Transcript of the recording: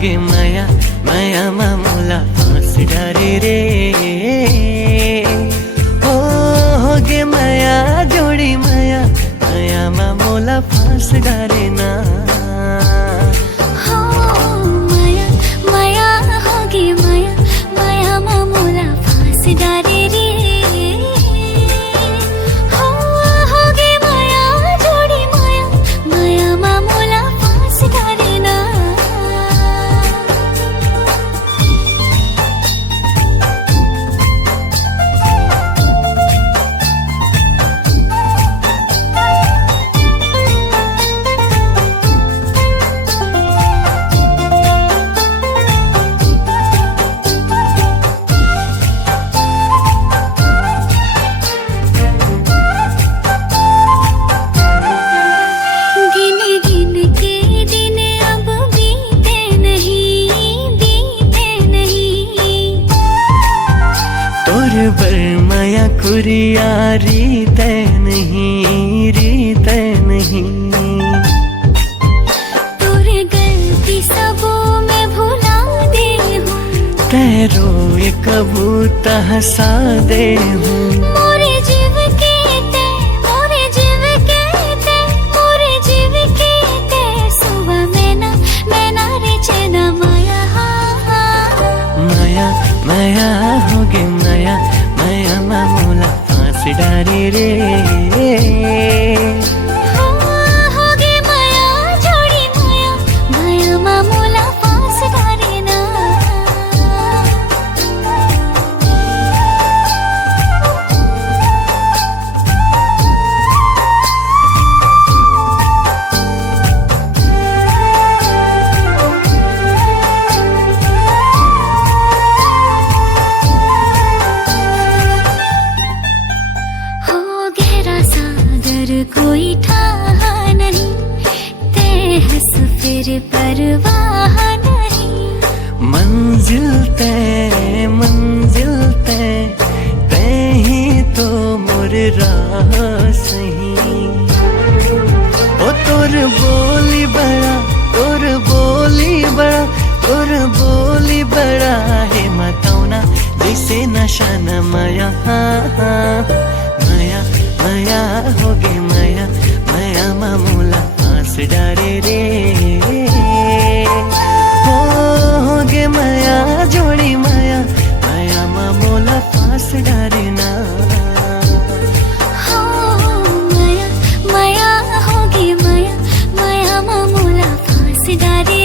होगे माया माया मामूला फांस डारे रे। ओ होगे माया जोड़ी माया माया मामूला फांस डारे ना। हो माया माया होगे माया माया मामूला फांस डारे रे। माया कुरिया रीत नहीं तोरे गलती सबो मैं भुला दे हूँ। तेरो एक कबूता हंसा दे हूँ। मोरे जीव के ते मोरे जीव के ते मोरे जीव के ते सुबह मैना रे चना माया माया माया होगे माया माया मामूला फांस डारे रे। होगे माया जोड़ी माया माया मामूला फांस डारे ना। कोई ठा नहीं ते हंस फिर परवाह नहीं। मंजिल ते ही तो मोर राह सही। ओ तोर बोली बड़ा है मतौना जैसे नशा न माया माया माया होगे माया माया मामूला फांस डारे रे। होगे माया जोड़ी माया माया मामूला फांस डारे ना। हो माया माया होगे माया माया मामूला फांस डारे